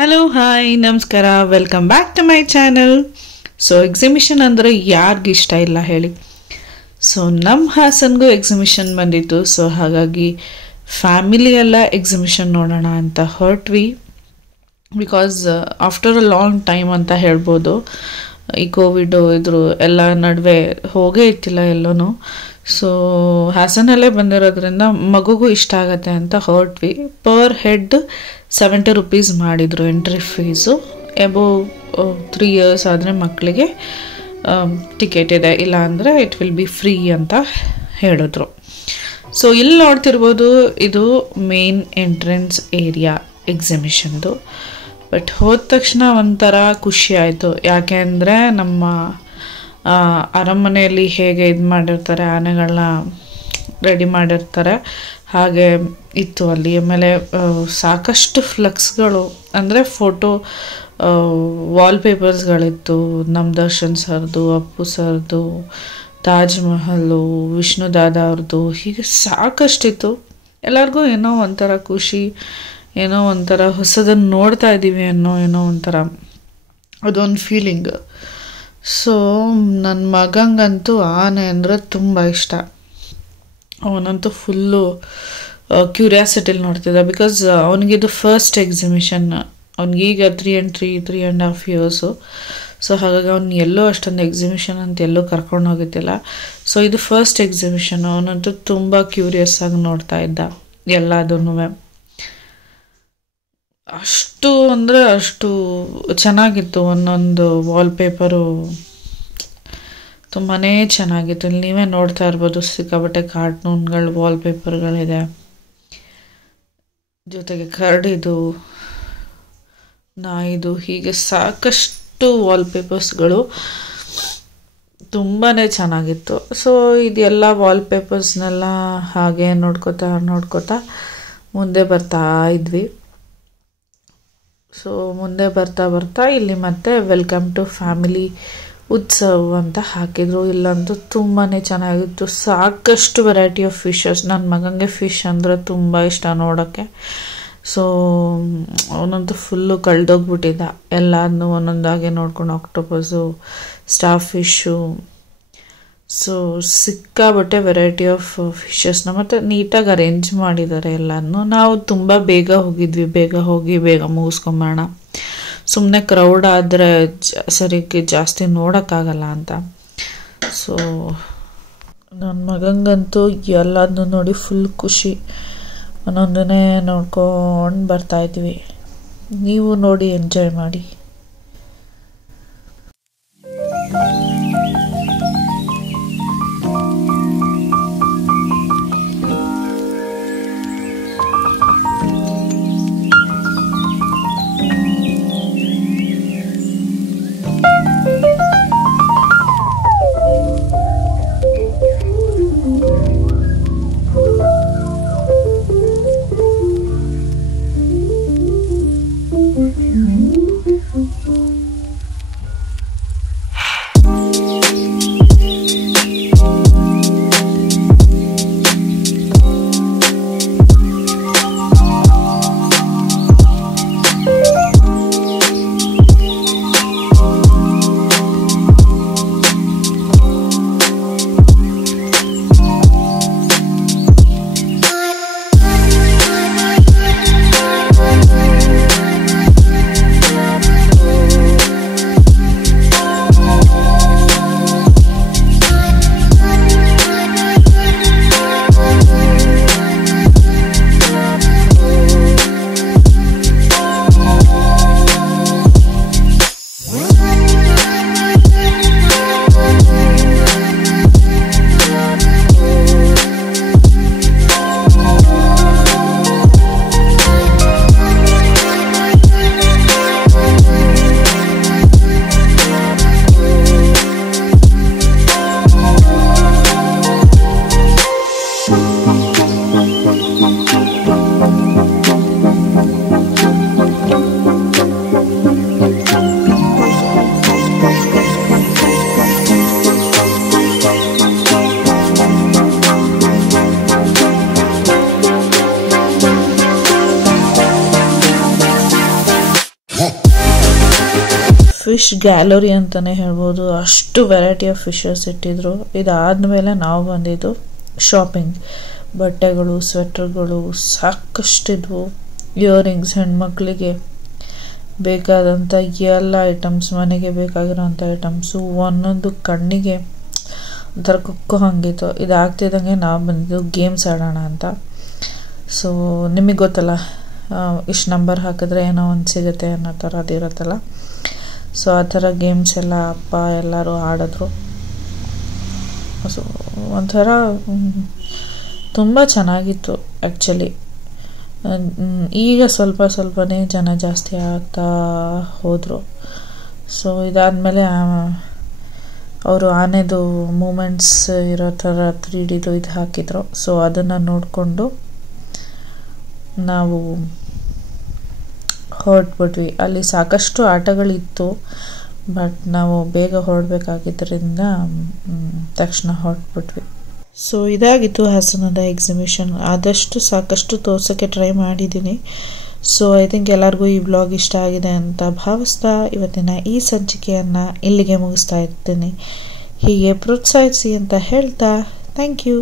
Hello hi ನಮಸ್ಕಾರ, welcome back to my channel. So exhibition ಅಂದರೆ ಯಾರಿಗಿಷ್ಟ ಇಲ್ಲ ಹೇಳಿ. ಸೊ ನಮ್ಮ ಹಾಸನ್ಗೂ ಎಕ್ಸಿಬಿಷನ್ ಬಂದಿತ್ತು. ಸೊ ಹಾಗಾಗಿ ಫ್ಯಾಮಿಲಿ ಎಲ್ಲ ಎಕ್ಸಿಬಿಷನ್ ನೋಡೋಣ ಅಂತ ಹೊರಟ್ವಿ. Because after a long time ಅಂತ ಹೇಳ್ಬೋದು. ಈ ಕೋವಿಡು ಇದ್ರ ಎಲ್ಲ ನಡುವೆ ಹೋಗೇ ಇತ್ತಿಲ್ಲ ಎಲ್ಲೂ. ಸೊ ಹಾಸನಲ್ಲೇ ಬಂದಿರೋದ್ರಿಂದ ಮಗುಗೂ ಇಷ್ಟ ಆಗತ್ತೆ ಅಂತ ಹೊರಟ್ವಿ. ಪರ್ ಹೆಡ್ 70 rupees ಮಾಡಿದರು ಎಂಟ್ರಿ ಫೀಸು. ಎಬೋವ್ 3 years ಆದರೆ ಮಕ್ಕಳಿಗೆ ಟಿಕೆಟ್ ಇದೆ, ಇಲ್ಲ ಅಂದರೆ ಇಟ್ ವಿಲ್ ಬಿ ಫ್ರೀ ಅಂತ ಹೇಳಿದ್ರು. ಸೊ ಇಲ್ಲಿ ನೋಡ್ತಿರ್ಬೋದು, ಇದು ಮೇನ್ ಎಂಟ್ರೆನ್ಸ್ ಏರಿಯಾ ಎಕ್ಸಿಬಿಷನ್ದು. ಬಟ್ ಹೋದ ತಕ್ಷಣ ಒಂಥರ ಖುಷಿ ಆಯಿತು. ಯಾಕೆ ಅಂದರೆ ನಮ್ಮ ಅರಮನೆಯಲ್ಲಿ ಹೇಗೆ ಇದು ಮಾಡಿರ್ತಾರೆ, ಆನೆಗಳನ್ನ ರೆಡಿ ಮಾಡಿರ್ತಾರೆ, ಹಾಗೆ ಇತ್ತು ಅಲ್ಲಿ. ಆಮೇಲೆ ಸಾಕಷ್ಟು ಫ್ಲೆಕ್ಸ್ಗಳು ಅಂದರೆ ಫೋಟೋ ವಾಲ್ಪೇಪರ್ಸ್ಗಳಿತ್ತು. ನಮ್ಮ ದರ್ಶನ್ ಸರ್ದು, ಅಪ್ಪು ಸರ್ದು, ತಾಜ್ ಮಹಲು, ವಿಷ್ಣು ದಾದಾ ಅವ್ರದ್ದು, ಹೀಗೆ ಸಾಕಷ್ಟಿತ್ತು. ಎಲ್ಲರಿಗೂ ಏನೋ ಒಂಥರ ಖುಷಿ, ಏನೋ ಒಂಥರ ಹೊಸದನ್ನು ನೋಡ್ತಾ ಇದ್ದೀವಿ ಏನೋ ಒಂಥರ ಅದೊಂದು ಫೀಲಿಂಗ್. ಸೊ ನನ್ನ ಮಗಂಗಂತೂ ಆನೆ ಅಂದರೆ ತುಂಬ ಇಷ್ಟ. ಅವನಂತೂ ಫುಲ್ಲು ಕ್ಯೂರಿಯಾಸಿಟಿಲಿ ನೋಡ್ತಿದ್ದ. ಬಿಕಾಸ್ ಅವನಿಗಿದು ಫಸ್ಟ್ ಎಕ್ಸಿಬಿಷನ್. ಅವ್ನಿಗೀಗ 3.5 years. ಸೊ ಹಾಗಾಗಿ ಅವ್ನು ಎಲ್ಲೋ ಅಷ್ಟೊಂದು ಎಕ್ಸಿಬಿಷನ್ ಅಂತ ಎಲ್ಲೂ ಕರ್ಕೊಂಡು ಹೋಗಿದ್ದಿಲ್ಲ. ಸೊ ಇದು ಫಸ್ಟ್ ಎಕ್ಸಿಬಿಷನ್. ಅವನಂತೂ ತುಂಬ ಕ್ಯೂರಿಯಸ್ ಆಗಿ ನೋಡ್ತಾ ಇದ್ದ ಎಲ್ಲದನ್ನೂ. ಅಷ್ಟು ಅಂದರೆ ಅಷ್ಟು ಚೆನ್ನಾಗಿತ್ತು. ಒಂದೊಂದು ವಾಲ್ಪೇಪರು ತುಂಬಾ ಚೆನ್ನಾಗಿತ್ತು. ಇಲ್ಲಿ ನೀವೇ ನೋಡ್ತಾ ಇರ್ಬೋದು, ಸಿಕ್ಕಾಬಟ್ಟೆ ಕಾರ್ಟೂನ್ಗಳು, ವಾಲ್ಪೇಪರ್ಗಳಿದೆ. ಜೊತೆಗೆ ಕರಡಿದು, ನಾಯಿದು, ಹೀಗೆ ಸಾಕಷ್ಟು ವಾಲ್ಪೇಪರ್ಸ್ಗಳು ತುಂಬಾ ಚೆನ್ನಾಗಿತ್ತು. ಸೊ ಇದೆಲ್ಲ ವಾಲ್ಪೇಪರ್ಸ್ನೆಲ್ಲ ಹಾಗೆ ನೋಡ್ಕೋತಾ ಮುಂದೆ ಬರ್ತಾ ಇದ್ವಿ. ಸೊ ಮುಂದೆ ಬರ್ತಾ ಇಲ್ಲಿ ಮತ್ತೆ ವೆಲ್ಕಮ್ ಟು ಫ್ಯಾಮಿಲಿ ಉತ್ಸವ್ ಅಂತ ಹಾಕಿದ್ರು. ಇಲ್ಲಂತೂ ತುಂಬಾ ಚೆನ್ನಾಗಿತ್ತು. ಸಾಕಷ್ಟು ವೆರೈಟಿ ಆಫ್ ಫಿಶಸ್. ನನ್ನ ಮಗನಿಗೆ ಫಿಶ್ ಅಂದರೆ ತುಂಬ ಇಷ್ಟ ನೋಡೋಕ್ಕೆ. ಸೊ ಅವನಂತೂ ಫುಲ್ಲು ಕಳೆದೋಗ್ಬಿಟ್ಟಿದ್ದ. ಎಲ್ಲದನ್ನೂ ಒಂದೊಂದಾಗೆ ನೋಡ್ಕೊಂಡು, ಆಕ್ಟೋಪಸ್ಸು, ಸ್ಟಾರ್ ಫಿಶ್ಶು, ಸೊ ಸಿಕ್ಕಾಬಟ್ಟೆ ವೆರೈಟಿ ಆಫ್ ಫಿಶಸ್ನ ಮತ್ತು ನೀಟಾಗಿ ಅರೇಂಜ್ ಮಾಡಿದ್ದಾರೆ ಎಲ್ಲನೂ. ನಾವು ತುಂಬ ಬೇಗ ಹೋಗಿದ್ವಿ, ಬೇಗ ಹೋಗಿ ಬೇಗ ಮುಗಿಸ್ಕೊಂಬರೋಣ, ಸುಮ್ಮನೆ ಕ್ರೌಡ್ ಆದರೆ ಸರಿಗೆ ಜಾಸ್ತಿ ನೋಡೋಕ್ಕಾಗಲ್ಲ ಅಂತ. ಸೊ ನನ್ನ ಮಗಂಗಂತೂ ಎಲ್ಲದನ್ನೂ ನೋಡಿ ಫುಲ್ ಖುಷಿ. ಒಂದೊಂದನ್ನೇ ನೋಡ್ಕೊಂಡು ಬರ್ತಾಯಿದ್ವಿ. ನೀವು ನೋಡಿ ಎಂಜಾಯ್ ಮಾಡಿ. ಫಿಶ್ ಗ್ಯಾಲರಿ ಅಂತಲೇ ಹೇಳ್ಬೋದು. ಅಷ್ಟು ವೆರೈಟಿ ಆಫ್ ಫಿಶಸ್ ಇಟ್ಟಿದ್ರು. ಇದಾದಮೇಲೆ ನಾವು ಬಂದಿದ್ದು ಶಾಪಿಂಗ್. ಬಟ್ಟೆಗಳು, ಸ್ವೆಟರ್ಗಳು ಸಾಕಷ್ಟಿದ್ವು. ಇಯರಿಂಗ್ಸ್, ಹೆಣ್ಮಕ್ಳಿಗೆ ಬೇಕಾದಂಥ ಎಲ್ಲ ಐಟಮ್ಸ್, ಮನೆಗೆ ಬೇಕಾಗಿರೋಂಥ ಐಟಮ್ಸು ಒಂದೊಂದು ಕಣ್ಣಿಗೆ ಒಂಥರ ಕುಕ್ಕೋ ಹಂಗಿತ್ತು. ಇದಾಗ್ತಿದ್ದಂಗೆ ನಾವು ಬಂದಿದ್ದು ಗೇಮ್ಸ್ ಆಡೋಣ ಅಂತ. ಸೊ ನಿಮಗೆ ಗೊತ್ತಲ್ಲ, ಇಷ್ಟು ನಂಬರ್ ಹಾಕಿದ್ರೆ ಏನೋ ಒಂದು ಸಿಗುತ್ತೆ ಅನ್ನೋ ಥರ ಅದಿರುತ್ತಲ್ಲ. ಸೊ ಆ ಥರ ಗೇಮ್ಸ್ ಎಲ್ಲ ಅಪ್ಪ ಎಲ್ಲರೂ ಆಡಿದ್ರು. ಸೊ ಒಂಥರ ತುಂಬ ಚೆನ್ನಾಗಿತ್ತು ಆ್ಯಕ್ಚುಲಿ. ಈಗ ಸ್ವಲ್ಪನೇ ಜನ ಜಾಸ್ತಿ ಆಗ್ತಾ ಹೋದರು. ಸೊ ಇದಾದಮೇಲೆ ಅವರು ಆನೆದು ಮೂಮೆಂಟ್ಸ್ ಇರೋ ಥರ 3Dದು ಇದು ಹಾಕಿದ್ರು. ಸೊ ಅದನ್ನು ನೋಡಿಕೊಂಡು ನಾವು ಹೊರಟ್ಬಿಟ್ವಿ. ಅಲ್ಲಿ ಸಾಕಷ್ಟು ಆಟಗಳಿತ್ತು, ಬಟ್ ನಾವು ಬೇಗ ಹೊರಡಬೇಕಾಗಿದ್ದರಿಂದ ತಕ್ಷಣ ಹೊರಟ್ಬಿಟ್ವಿ. ಸೊ ಇದಾಗಿತ್ತು ಹಾಸನದ ಎಕ್ಸಿಬಿಷನ್. ಆದಷ್ಟು ಸಾಕಷ್ಟು ತೋರ್ಸೋಕ್ಕೆ ಟ್ರೈ ಮಾಡಿದ್ದೀನಿ. ಸೊ ಐ ಥಿಂಕ್ ಎಲ್ಲರಿಗೂ ಈ ವ್ಲಾಗ್ ಇಷ್ಟ ಆಗಿದೆ ಅಂತ ಭಾವಿಸ್ತಾ ಇವತ್ತಿನ ಈ ಸಂಚಿಕೆಯನ್ನು ಇಲ್ಲಿಗೆ ಮುಗಿಸ್ತಾ ಇರ್ತೀನಿ. ಹೀಗೆ ಪ್ರೋತ್ಸಾಹಿಸಿ ಅಂತ ಹೇಳ್ತಾ ಥ್ಯಾಂಕ್ ಯು.